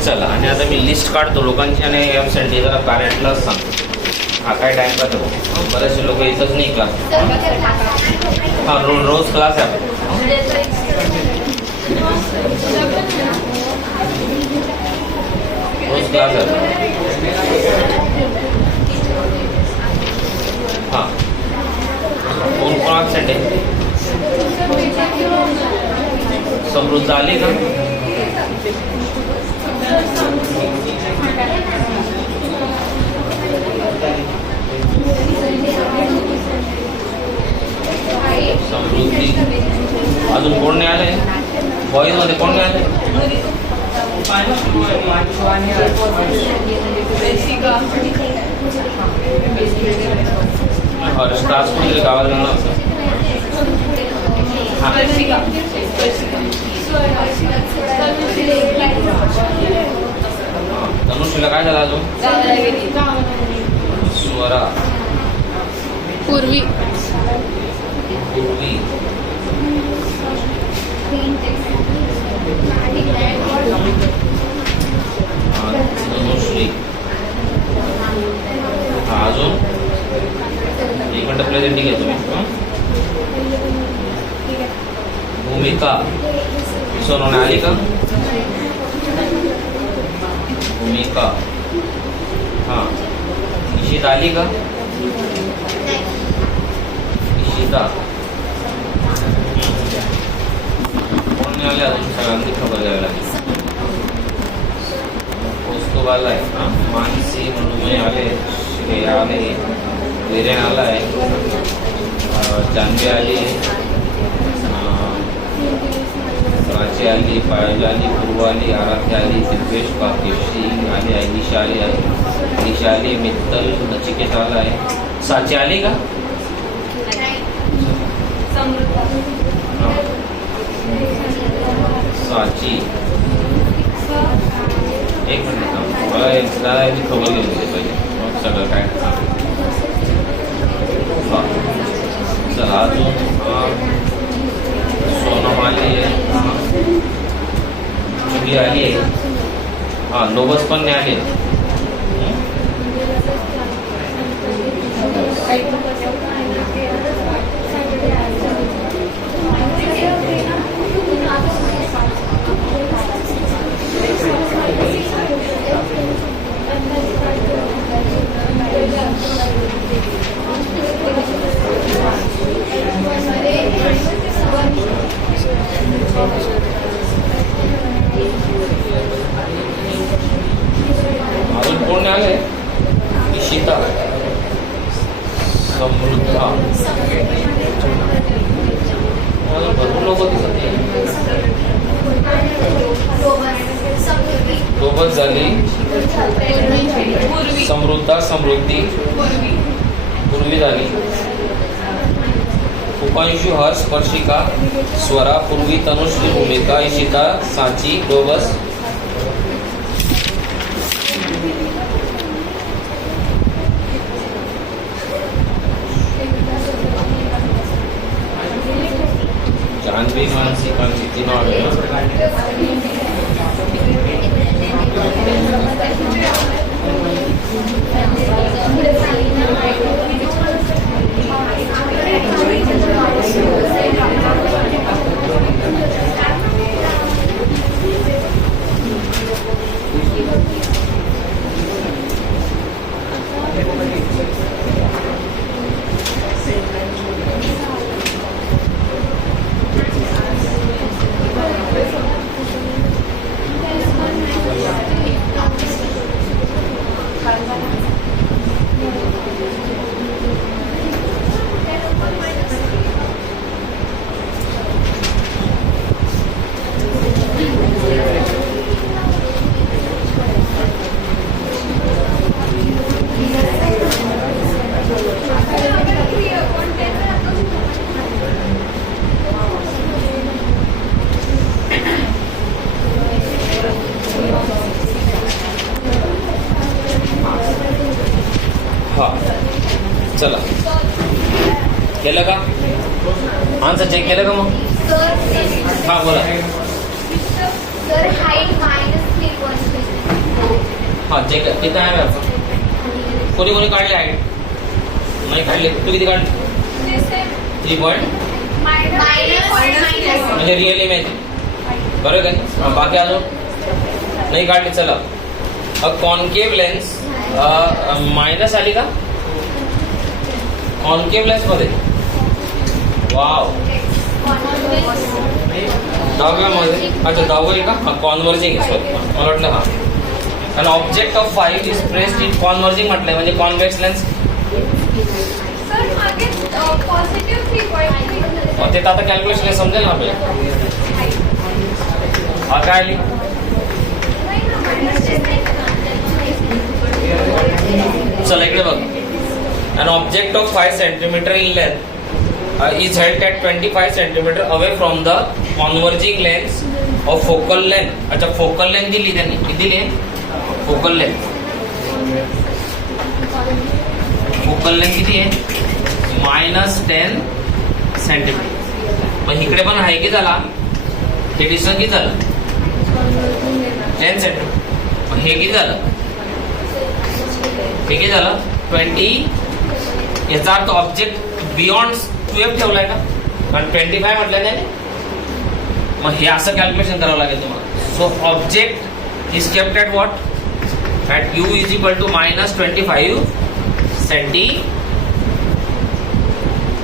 चला आणि आता मी लिस्ट काढतो लोकांची आणि एबसेंटी जरा पॅरेंटला सांगतो. हा काय टाइम करतो. बरेचसे लोक येतच नाही क्लास. हा रोज क्लास आहे. रोज क्लास आहे. ॲबसेंट आहे. समृद्ध आली का? समृद्धी. अजून कोण नाही आलंय? बॉईज मध्ये कोण नाही आलंय? हर्ष क्लास मध्ये गावाला जाणार होता. तनुश्रीला काय झालं अजून? स्वरा. पूर्वी पूर्वी. तनुश्री. हा अजून एक मिनिट प्रेझेंटिंग आहे तुम्ही. भूमिका. सोनवणे आली का? भूमिका. हां इशिता आली का? इशिता. कोण नाही आले अजून? सगळ्यांनी खबर द्यावी लागेल. पोस्टो आला आहे. मानसी मृदुमय आले. श्रेया आले. वीरेन आला आहे. जान्हवी आली. प्राची आली. पायल आली. पूर्व आली. आराध्या आली. दिव्येश भाग्यश्री आली. निशा आली आहे. निशा आली. मित्तल नचिकेत आला आहे. साची आली का? साची. एक मिनिट मला दादा याची खबर घेऊन दिली पाहिजे मग सगळं काय. चला अजून सोनम आली आहे. जुली आली आहे. हां लोबस पण नाही आली आहे. अजून कोण आले? इशिता. समृद्धा. अजून भरपूर लोक दिसत नाही. सोबत झाली. समृद्धा. समृद्धी. पूर्वी झाली. उपांशु. हर्ष. स्पर्शिका. स्वरा. पूर्वी. तनुश्री. भूमिका. इशिता. साची. डोबस. जान्हवी. मानसी. मानसी तीनों आ गए. चला केलं का? आन्सर चेक केलं का मग? हा बोला. Sir height -3.3. हा चेक किती आहे आपण? कोणी कोणी काढले हाईट? नाही काढले. तू किती काढले? 3 म्हणजे रिअल इमेज बरोबर आहे. बाकी अजून नाही काढली. चला कॉन्केव्ह लेन्स मायनस आली का? कॉन्केव्ह लेन्स मध्ये वाव. दहाव्यामध्ये अच्छा 10वी का हा कॉन्व्हर्जिंग सॉरी मला वाटलं हा. आणि object of 5 is placed in converging म्हटलंय म्हणजे कॉन्व्हेक्स लेन्स. सर मागे पॉझिटिव्ह 3.3 ते तर आता कॅल्क्युलेशन समजेल ना आपल्याला. हा काय आली नाही ना मायनस चला इकडे बघ. An object of 5 centimeter in length is held at 25 centimeter away from the converging lens of focal length. अच्छा focal length दिली त्यांनी किती दिली focal length. focal length किती आहे -10 सेंटीमीटर. मग इकडे पण आहे की झाला ते डिस्टन्स किती झालं 10 सेंटीमीटर. मग हे किती झालं हे किती झालं 20. याचा अर्थ ऑब्जेक्ट बियॉन्ड 12 ठेवलाय का कारण 25 म्हटलं नाही. मग हे असं कॅल्क्युलेशन करावं लागेल तुम्हाला. So object is kept at what at u is equal to -25 centi.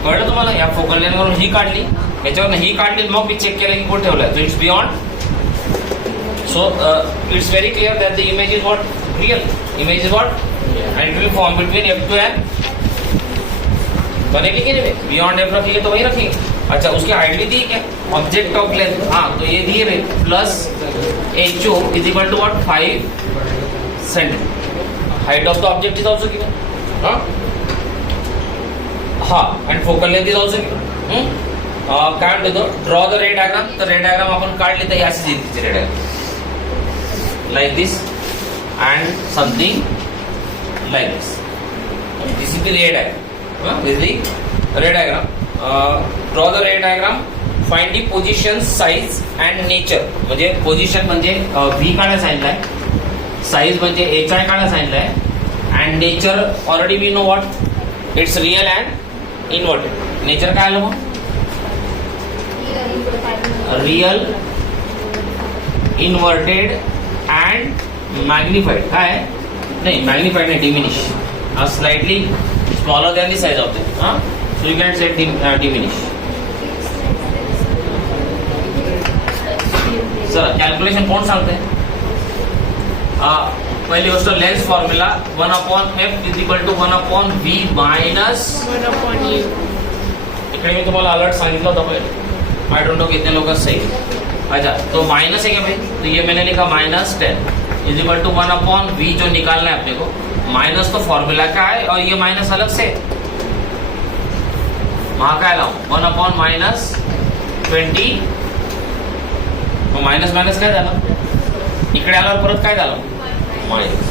कळलं तुम्हाला. या फोकल लेन वरून ही काढली याच्यावर ही काढली मग मी चेक केलं की कुठे ठेवलंय. So it's beyond. So it's very clear that the image is what real image is what and it will form between F2 and बनेगी कि नहीं बियॉन्ड एफ रखिए तो वही रखिए. अच्छा उसकी हाइट भी दी क्या ऑब्जेक्ट ऑफ लेंथ हाँ तो ये दिए भाई plus HO is equal to what 5 centimetre. Height of the object is also given. हाँ and focal length is also given. काय म्हणतो ड्रॉ द रे डायग्राम. तर रे डायग्राम आपण काढली तर अशीच येईल तिची रे diagram like this and something like this. This is the ray diagram. This is the ray diagram. Draw the ray diagram. Find the position, size and nature. म्हणजे position म्हणजे V काढायला सांगितलंय, साईज म्हणजे HI काढायला सांगितलंय and nature already we know what it's real and inverted. Nature काय आलं मग रियल इन्व्हर्टेड अँड मॅग्निफाईड. काय नहीं मैग्निफाइड नहीं diminish slightly smaller than the size of it. So you can say diminish. Sir calculation कौन सांगते हैं. पहली गोष्ट lens formula 1/f is equal to 1/v minus 1/u. इकडे मी तुम्हाला अलर्ट सांगितलं होतं पहिले. आई डोंट नो कितने लोग सही. अच्छा तो माइनस है क्या भाई तो ये मैंने लिखा -10 इज इक्वल टू 1/v जो निकालना है अपने को. माइनस तो फॉर्मूला का है और ये माइनस अलग से वहां काय लावू 1/-20 माइनस माइनस काय झालं इकडे आल्यावर परत काय झालं माइनस.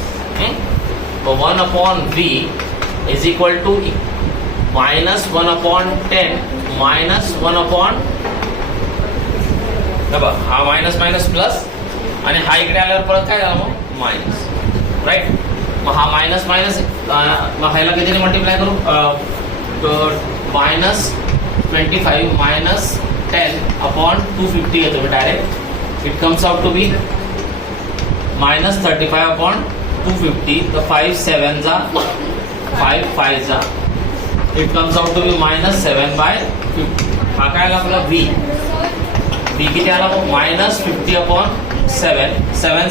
तो 1/v is equal to -1/10 minus 1/. हा माइनस माइनस प्लस आणि हा इकडे आल्यावर परत काय झालं मग मायनस राईट. मग हा मायनस मायनस मग ह्याला कितीने मल्टिप्लाय करू -25 मायनस 10/250 येतो मी direct. It comes out to be -35/250. तर 5 7 जा 5 5 जा it comes out to be -7/50. हा काय आला आपला v किती आला मग -50/7 7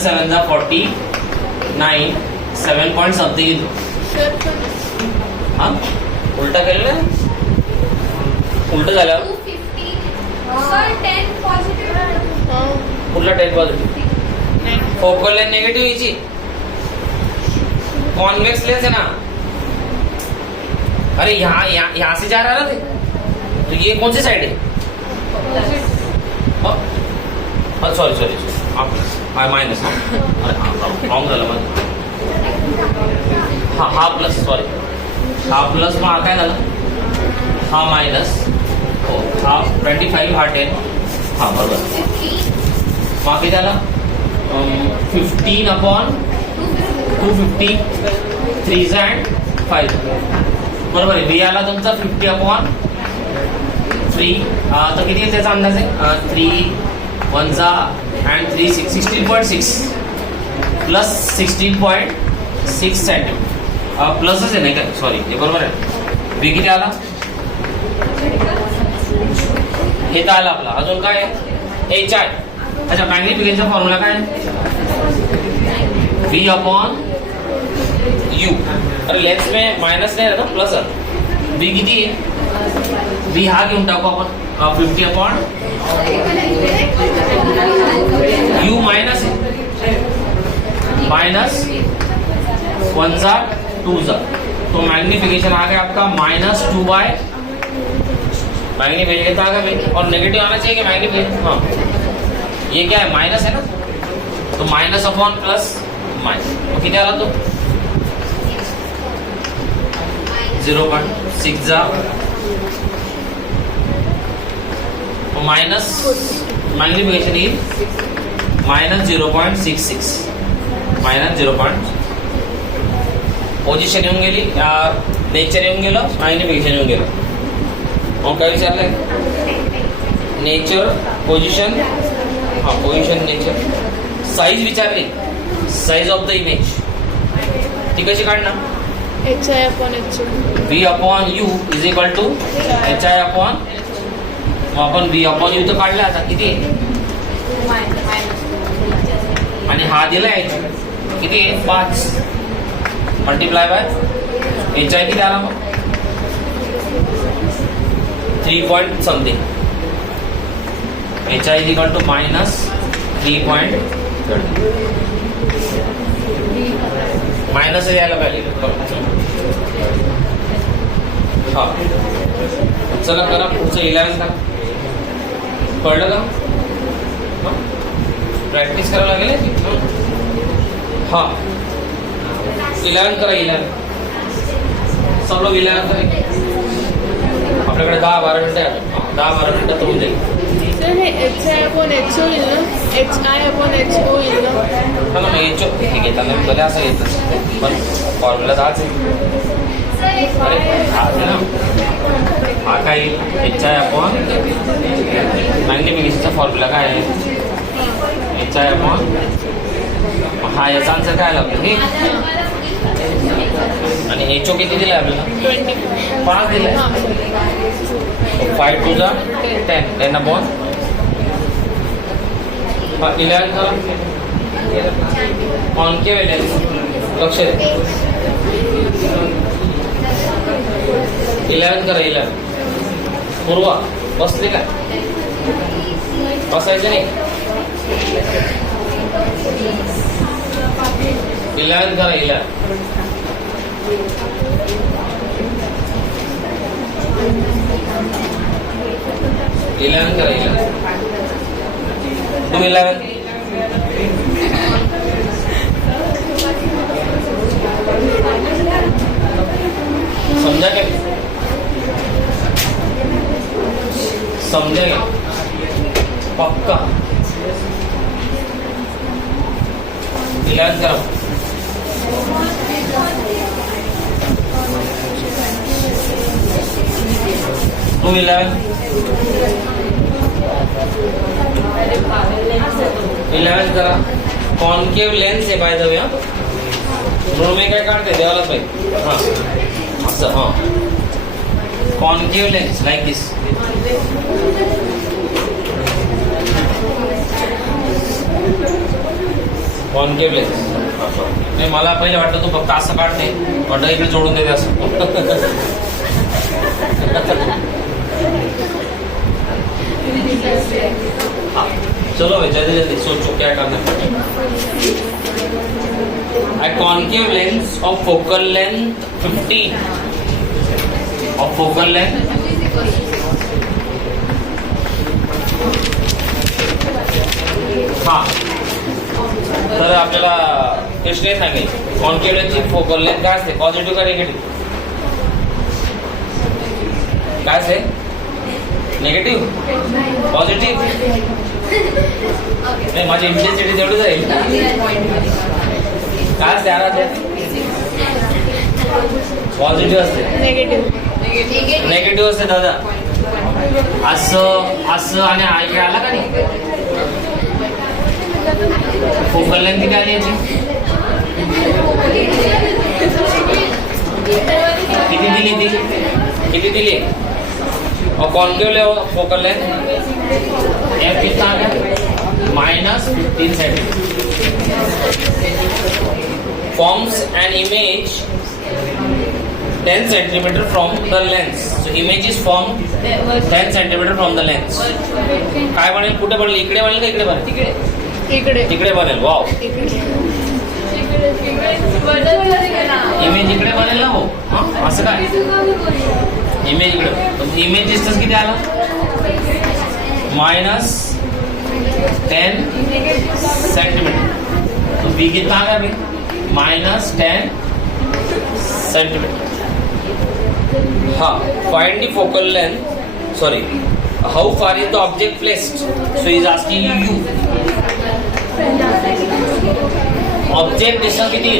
7 जा 49 7 पॉइंट समथिंग येतो. हा उलटा केलेलं उलट झाल्यावर 250 सर 10 पॉझिटिव्ह कुठला 10 पॉझिटिव्ह फोकल लेंथ नेगेटिव्ह याची कॉन्वेक्स लेंस है ना. अरे यहाँ से जा रहा है ना तो ये कौन सी साइड है सॉरी माइनस. अरे रॉंग झालं माझं. हा प्लस सॉरी हा प्लस मग हा काय झालं हा मायनस हो हा 25 हा 10 हा बरोबर. मग किती झाला 15/250 3 अँड 5 बरोबर आहे. बी आला तुमचा 50/3 तर किती आहे त्याचा अंदाज आहे 3 1 जा अँड 3 16.6 प्लस 16.6 सेंटीमीटर प्लसच आहे नाही काय सॉरी हे बरोबर आहे. बी किती आला हे तर आलं आपलं. अजून काय एच आय. अच्छा, मॅग्निफिकेशनचा फॉर्म्युला काय V अपॉन U. अरे लेन्स में मायनस नाही ना, प्लस आहे. V किती आहे? V हा घेऊन टाकू आपण 50 अपॉन U माइनस है, माइनस 1 जा 2 जा, तो मैग्निफिकेशन आ गया आपका -2 बाय मैग्निफिकेशन आ गया. और नेगेटिव आना चाहिए कि मैग्निफिकेशन. हाँ, ये क्या है, माइनस है ना, तो माइनस अपॉन प्लस माइनस, तो कितना आला तो 0.6 जा minus magnification is -0.66 minus 0. Position येऊन गेली, नेचर येऊन गेलं, मॅग्निफिकेशन येऊन गेलं. मग काय विचारलंय, नेचर पोझिशन, हा पोझिशन नेचर. साईज विचारली, साईज ऑफ द इमेज ती कशी काढणार. HI upon HO. V upon U is equal to HI upon, मग आपण V अपॉन U तर काढला आता किती आहे, आणि हा दिला आहे किती आहे 5 मल्टिप्लाय बाय एच आय किती आला मग 3 point something. H I is equal to -3.30 minus यायला पाहिजे. हा चला करा पुढचं 11 का कळलं का, प्रॅक्टिस करावं लागेल. हाँ 11 करा, 11 सब लोग 11 करें. आपल्याकडे 10-12 मिनिटं आहे. 10-12 मिनिटात होऊन जाईल. तर हे HI अपॉन HO होईल ना, HI अपॉन HO होईल ना. हा ना, मग हे घेताना भले असं येतं, पण फॉर्म्युला हाच आहे. अरे हाच आहे ना, हा काय HI अपॉन मॅग्निफिकेशनचा फॉर्म्युला काय आहे, HI अपॉन, हा याचा आन्सर काय लागतो हे, आणि HO किती दिला आपल्याला 5 दिले. 5 2 जा 10, 10 अपॉन 11 का कॉन्केव लेन्स. लक्ष दे, 11 करा. 11 पूर्वा बसले का, बसायचं नाही. 11 करा. 11 11 करा. 11 टू 11 समझा क्या, समझा क्या पक्का. 11 करा. टू 11 करा. कॉन्केव लेन्स आहे बाय द वे. म्हणून मी काय काढते देवालाच पाहिजे. हां असं, हां concave lens like this. Concave lens. नाही मला पहिले वाटतं तू फक्त असं काढते, वाटतं इकडे जोडून देते असं. हाँ चलो भाई जल्दी जल्दी सोचो क्या करना है. A concave lens of focal length 15 of focal length हाँ तर आपल्याला प्रश्न सांगेल कॉन्केव लेन्सची फोकल लेंथ काय असते, पॉझिटिव्ह का निगेटिव्ह, काय असते निगेटिव्ह पॉझिटिव्ह. नाही माझी इंटेन्सिटी तेवढी जाईल. काय असते आराध्या, पॉझिटिव्ह असते निगेटिव्ह असते दादा. असं असं आणि ऐकाय आला का नाही. फोकल लेंथ काय याची किती दिली ती, किती दिली और कॉन्केव फोकल लेंथ एफ कितना आ गया minus 15 centimetre. Forms an image 10 centimeter from the lens. So image is formed 10 centimeter from the lens. काय बनेल कुठे बनेल इकडे बनेल का इकडे बनेल इकडे तिकडे बनेल वाव इमेज इकडे बनेल ना हो हां असं काय इमेज इकडे इमेज डिस्टन्स किती आला माइनस 10 सेंटीमीटर. तो बी कितना आ गया भाई माइनस 10 सेंटीमीटर. हाँ find the focal length sorry how far is the object placed so he is asking you object distance किती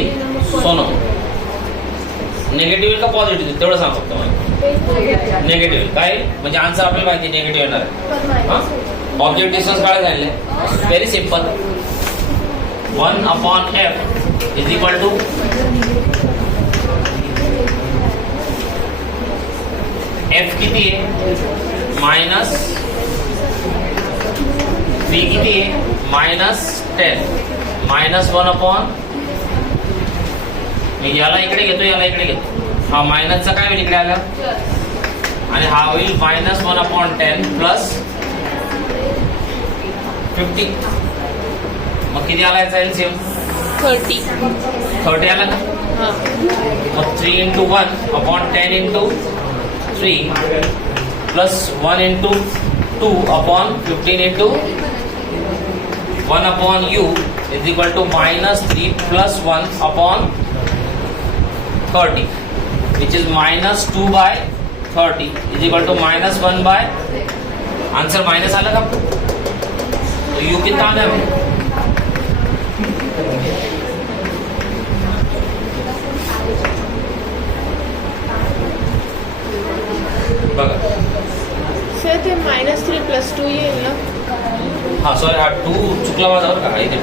सोनो निगेटिव्ह का पॉझिटिव्ह तेवढं सांग फक्त मला निगेटिव्ह काय म्हणजे आन्सर आपल्याला माहिती निगेटिव्ह येणार आहे हां ऑब्जेक्ट डिस्टन्स काय झाले very simple 1/f is equal to F किती आहे माइनस बी किती आहे माइनस 10 माइनस 1/, मी याला इकडे घेतो याला इकडे घेतो हा मायनसचा काय होईल इकडे आला आणि हा होईल माइनस 1/10 प्लस 50. मग किती आला याचा एलसीएम 30 आला ना हां मग 3 into 1/10 into 3 plus 1 into 2 upon 15 into 1 upon u is equal to minus 3 plus 1 upon 30 which is minus 2 by 30 is equal to minus 1 by answer minus आला का तो u कितना आना है बघा सर ते -3 + 2 येईल ना हाँ सॉरी हा 2 चुकला माझा बरं का इथे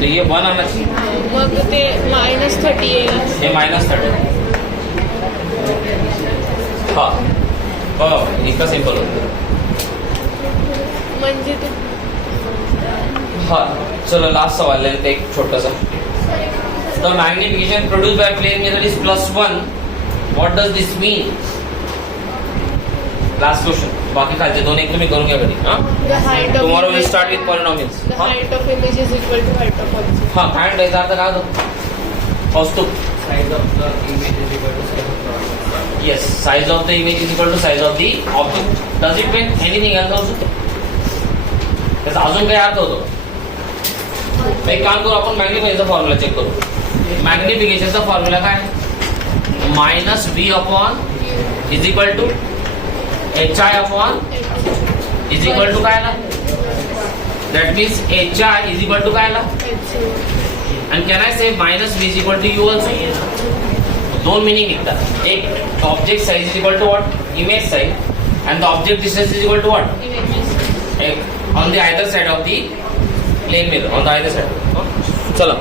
तो ये 1 आना चाहिए मग ते -30 येईल हे -30 हाँ बघा इतका सिंपल होतं म्हणजे ते हाँ चलो लास्ट सवाल लेते एक छोटासा the magnification produce by plane method is +1 what does this mean last question बाकी खालचे दोन एक तुम्ही करून घ्या कधी हां the height of tomorrow will image- start with polynomials the height of image is equal to height of object. हां फाइंड याचा अर्थ काय होतो Kaustubh Size of the image is equal to size of the object. yes size of the image is equal to size of the object does it mean anything else also त्याचा अजून काही अर्थ होतो एक काम करू आपण मॅग्निफिकेशनचा फॉर्म्युला चेक करू मॅग्निफिकेशनचा फॉर्म्युला काय minus V upon is equal to H I upon is equal to काय आला that means H I is equal to काय आला and can I say minus v is equal to u also दोन meaning निघतात एक object size is equal to what image size and the object distance is equal to what on the either side of the plane mirror on the either side चला